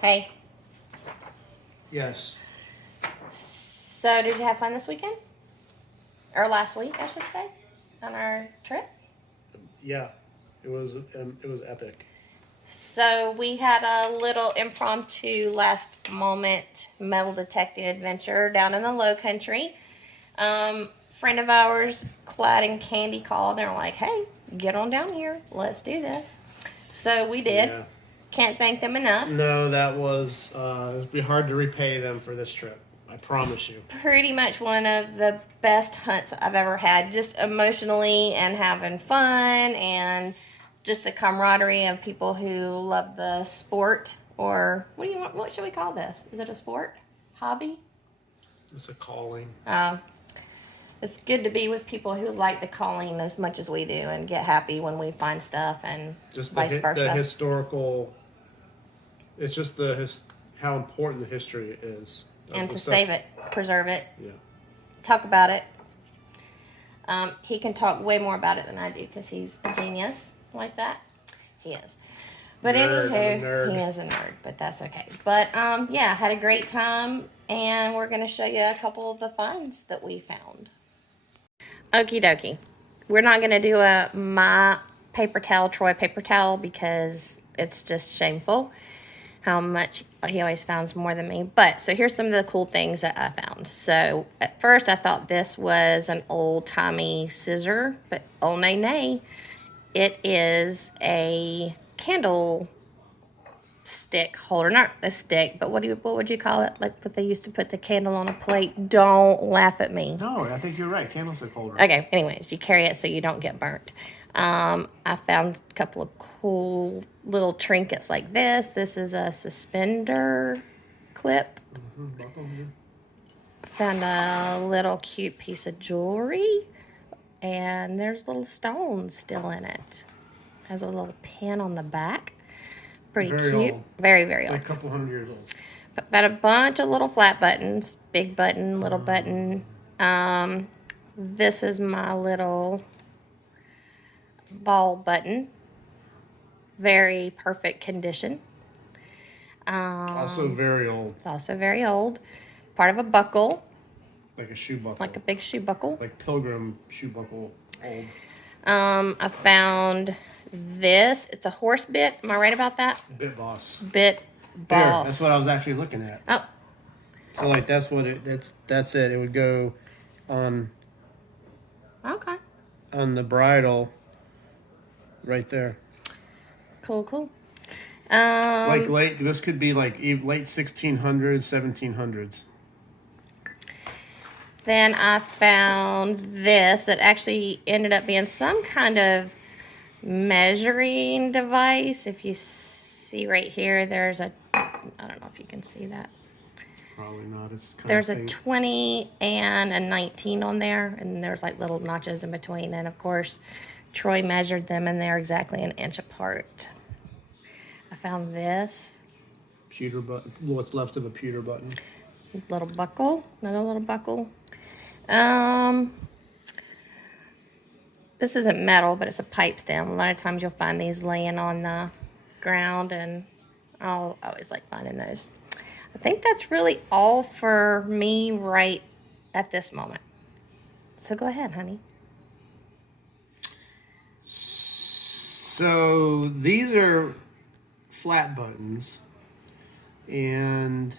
Hey, Yes. so did you have fun this weekend? Or last week, I should say, on our trip? Yeah. It was epic. So we had a little impromptu last moment metal detecting adventure down in the low country. Friend of ours, Clyde and Candy, called and were like, hey, get on down here. Let's do this. So we did. Yeah. Can't thank them enough. No, that was it'd be hard to repay them for this trip. I promise you. Pretty much one of the best hunts I've ever had, just emotionally and having fun and just the camaraderie of people who love the sport. Or what should we call this? Is it a sport? Hobby? It's a calling. It's good to be with people who like the calling as much as we do and get happy when we find stuff and Just vice versa. the historical. It's just how important the history is. And to save it, preserve it, Yeah. talk about it. He can talk way more about it than I do because he's a genius like that. He is. But Nerd, I'm a anywho, nerd. he is a nerd, but that's okay. But yeah, had a great time, and we're going to show you a couple of the finds that we found. Okie dokie. We're not going to do a my paper towel, Troy paper towel, because it's just shameful how much he always finds more than me. But so here's some of the cool things that I found. So at first I thought this was an old-timey scissor, but oh nay, it is a candle stick holder. Not a stick, but what would you call it? Like what they used to put the candle on a plate. Don't laugh at me. No, I think you're right. Candlestick holder. Okay, anyways, you carry it so you don't get burnt. I found a couple of cool little trinkets like this. This is a suspender clip. Found a little cute piece of jewelry. And there's little stones still in it. Has a little pin on the back. Pretty Very cute. old. Very, very old. Like a couple 100 years old. Got a bunch of little flat buttons. Big button, little button. This is my little ball button. Very perfect condition. Also very old. Also very old. Part of a buckle. Like a shoe buckle. Like a big shoe buckle. Like pilgrim shoe buckle old. I found this. It's a horse bit. Am I right about that? Bit boss. Bit There, boss. that's what I was actually looking at. Oh, So like that's it. It would go on okay. the bridle right there. Cool. Like this could be like late 1600s, 1700s. Then I found this that actually ended up being some kind of measuring device. If you see right here, there's I don't know if you can see that. Probably not. It's kind There's of a 20 and a 19 on there, and there's like little notches in between. And of course, Troy measured them, and they're exactly an inch apart. I found this pewter button. What's left of a pewter button? little buckle, another little buckle. This isn't metal, but it's a pipe stem. A lot of times you'll find these laying on the ground, and I'll always like finding those. I think that's really all for me right at this moment. So go ahead, honey. So these are flat buttons, and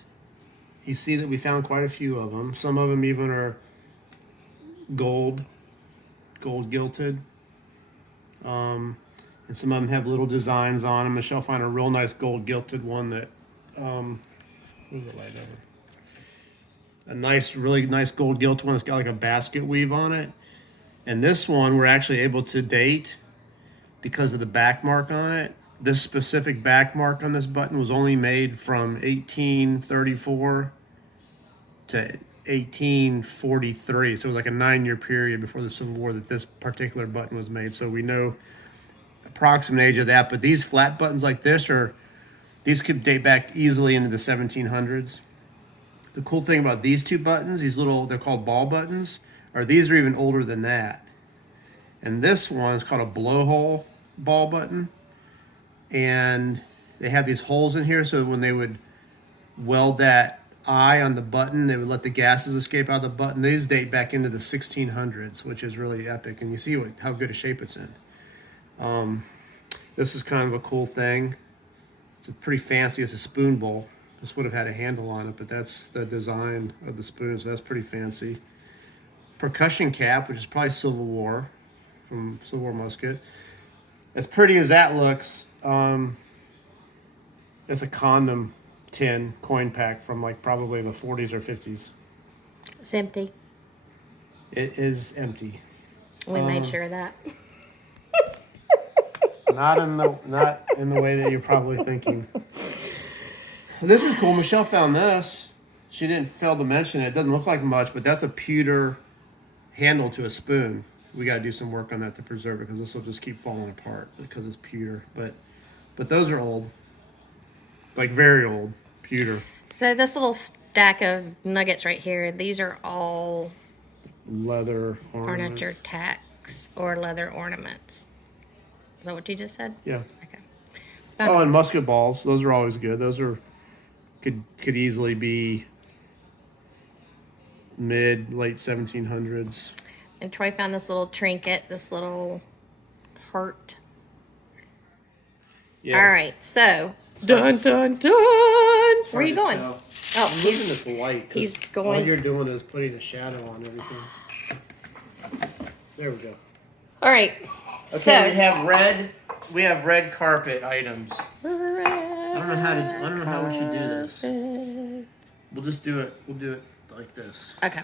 you see that we found quite a few of them. Some of them even are gold gilted, and some of them have little designs on them. Michelle found a real nice gold gilted one that move the light over. A nice, really nice gold gilt one. It's got like a basket weave on it. And this one we're actually able to date because of the back mark on it. This specific back mark on this button was only made from 1834 to 1843. So it was like a 9-year period before the Civil War that this particular button was made. So we know approximate age of that. But these flat buttons like these could date back easily into the 1700s. The cool thing about these two buttons, they're called ball buttons, these are even older than that. And this one is called a blowhole ball button. And they have these holes in here, so when they would weld that eye on the button. They would let the gases escape out of the button. These date back into the 1600s, which is really epic. And you see how good a shape it's in. This is kind of a cool thing. It's a pretty fancy. It's a spoon bowl. This would have had a handle on it, but that's the design of the spoon, so that's pretty fancy. Percussion cap, which is probably Civil War, from Civil War musket. As pretty as that looks, it's a condom tin coin pack from like probably the 40s or 50s. It's empty. It is empty. We made sure of that. Not in the way that you're probably thinking. This is cool. Michelle found this. She didn't fail to mention it. It doesn't look like much, but that's a pewter handle to a spoon. We got to do some work on that to preserve it because this will just keep falling apart because it's pewter. But those are old, like very old pewter. So this little stack of nuggets right here, these are all Leather ornaments. furniture tacks or leather ornaments. Is that what you just said? Yeah. Okay. Oh, and musket balls. Those are always good. Those could easily be late 1700s. And Troy found this little trinket, this little heart. Yes. All right, so dun dun dun. Where are you going? Oh, Oh, I'm losing this light. 'Cause he's going. All you're doing is putting a shadow on everything. There we go. All right. Okay, So we have red. We have red carpet items. I don't know how we should do this. We'll just do it. We'll do it like this. Okay.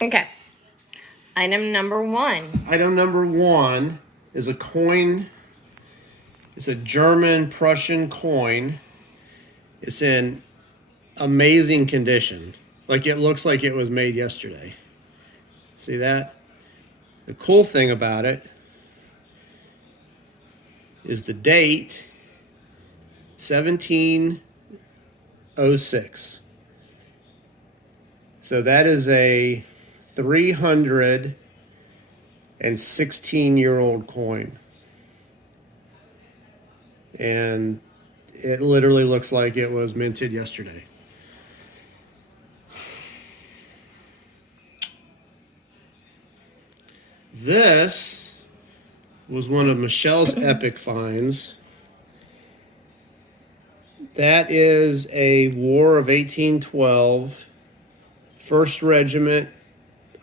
Okay. Item number 1. Item number 1 is a coin. It's a German Prussian coin. It's in amazing condition. Like it looks like it was made yesterday. See that? The cool thing about it is the date 1706. So that is a 316-year-old coin. And it literally looks like it was minted yesterday. This was one of Michelle's epic finds. That is a War of 1812 1st Regiment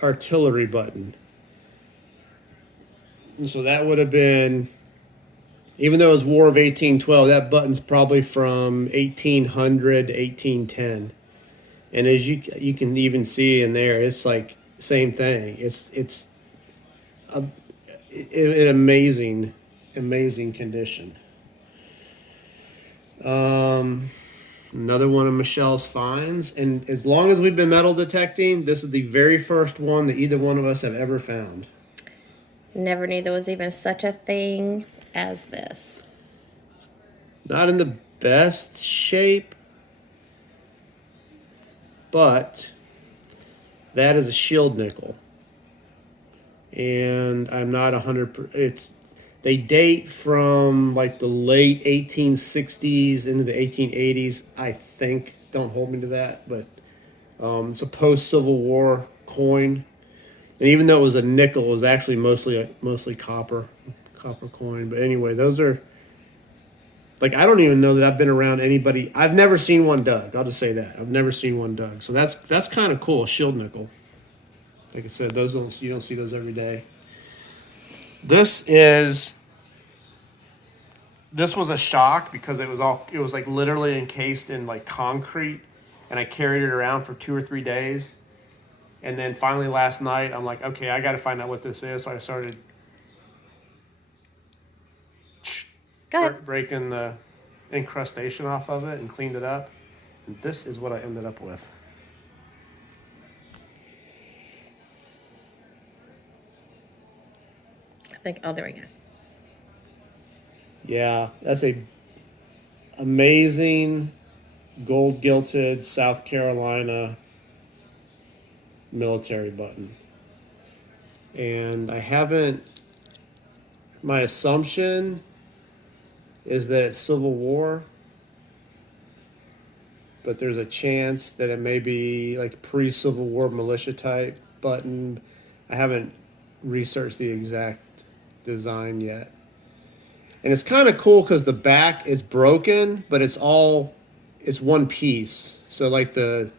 artillery button. And so that would have been, even though it was War of 1812, that button's probably from 1800 to 1810. And as you can even see in there, it's like same thing. It's in amazing condition. Another one of Michelle's finds, and as long as we've been metal detecting, this is the very first one that either one of us have ever found. Never knew there was even such a thing as this. Not in the best shape, but that is a shield nickel. And I'm not 100%. They date from like the late 1860s into the 1880s, I think. Don't hold me to that, but it's a post-Civil War coin. And even though it was a nickel, it was actually mostly copper coin. But anyway, those are, like, I don't even know that I've been around anybody. I've never seen one dug. I'll just say that. I've never seen one dug. So that's kind of cool, shield nickel. Like I said, you don't see those every day. This was a shock because it was like literally encased in like concrete, and I carried it around for 2 or 3 days. And then finally last night, I'm like, okay, I got to find out what this is. So I started breaking the incrustation off of it and cleaned it up. And this is what I ended up with. Oh, there we go. Yeah, that's a amazing gold-gilded South Carolina military button. And my assumption is that it's Civil War, but there's a chance that it may be like pre-Civil War militia type button. I haven't researched the exact design yet. And it's kind of cool because the back is broken, but it's one piece. So like the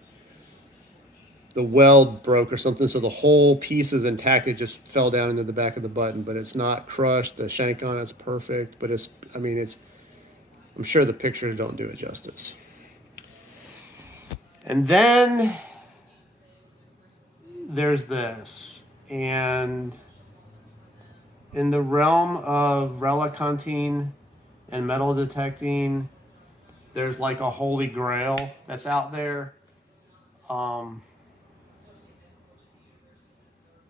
weld broke or something, so the whole piece is intact. It just fell down into the back of the button, but it's not crushed. The shank on it's perfect, but I'm sure the pictures don't do it justice. And then there's this, and in the realm of relic hunting and metal detecting, there's like a holy grail that's out there.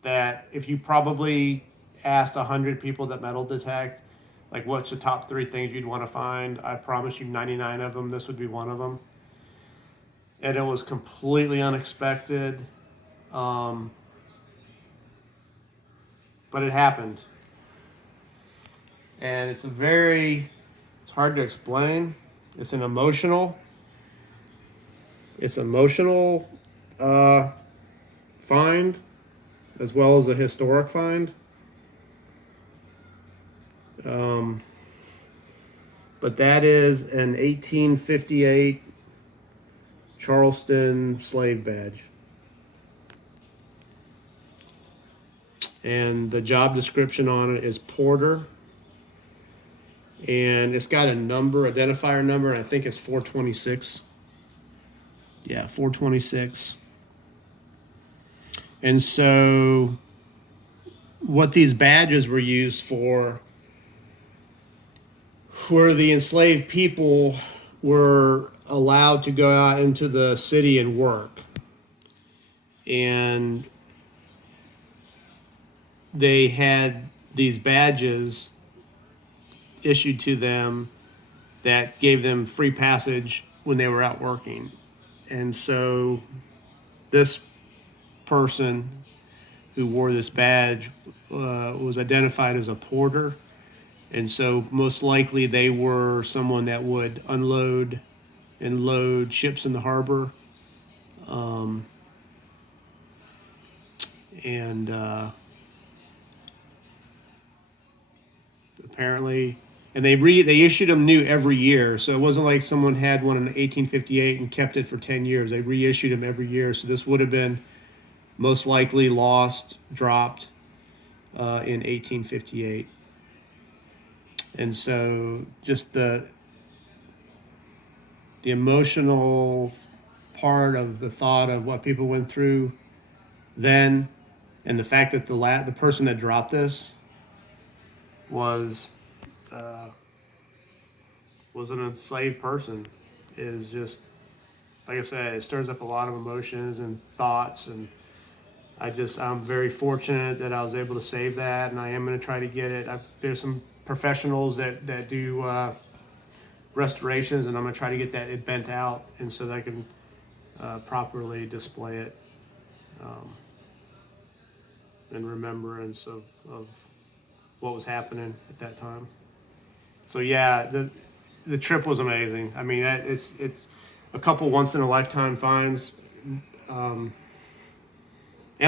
That if you probably asked 100 people that metal detect, like what's the top 3 things you'd want to find, I promise you 99 of them, this would be one of them. And it was completely unexpected. But it happened. And it's hard to explain. It's an emotional find, as well as a historic find. But that is an 1858 Charleston slave badge. And the job description on it is porter. And it's got a identifier number, and I think it's 426. Yeah, 426. And so what these badges were used for were the enslaved people were allowed to go out into the city and work. And they had these badges issued to them that gave them free passage when they were out working. And so this person who wore this badge was identified as a porter. And so most likely they were someone that would unload and load ships in the harbor. Apparently, and they issued them new every year. So it wasn't like someone had one in 1858 and kept it for 10 years. They reissued them every year. So this would have been most likely lost, dropped in 1858. And so just the emotional part of the thought of what people went through then, and the fact that the person that dropped this was an enslaved person is just, like I said, it stirs up a lot of emotions and thoughts. And I'm very fortunate that I was able to save that, and I am going to try to get it. There's some professionals that do restorations, and I'm going to try to get it bent out, and so that I can properly display it in remembrance of what was happening at that time. So yeah, the trip was amazing. I mean, it's a couple once in a lifetime finds. And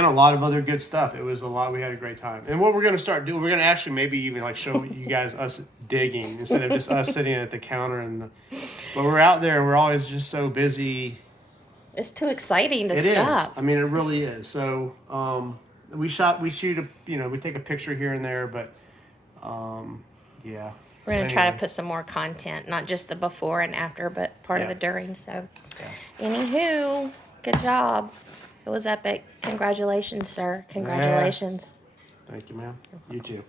a lot of other good stuff. It was a lot. We had a great time. And what we're going to start doing, we're going to actually maybe even like show you guys us digging instead of just us sitting at the counter. But we're out there and we're always just so busy. It's too exciting to stop. It is. I mean, it really is. So we take a picture here and there, but yeah. We're going to try to put some more content, not just the before and after, but part of the during. So, anywho, good job. It was epic. Congratulations, sir. Congratulations. Thank you, ma'am. You too.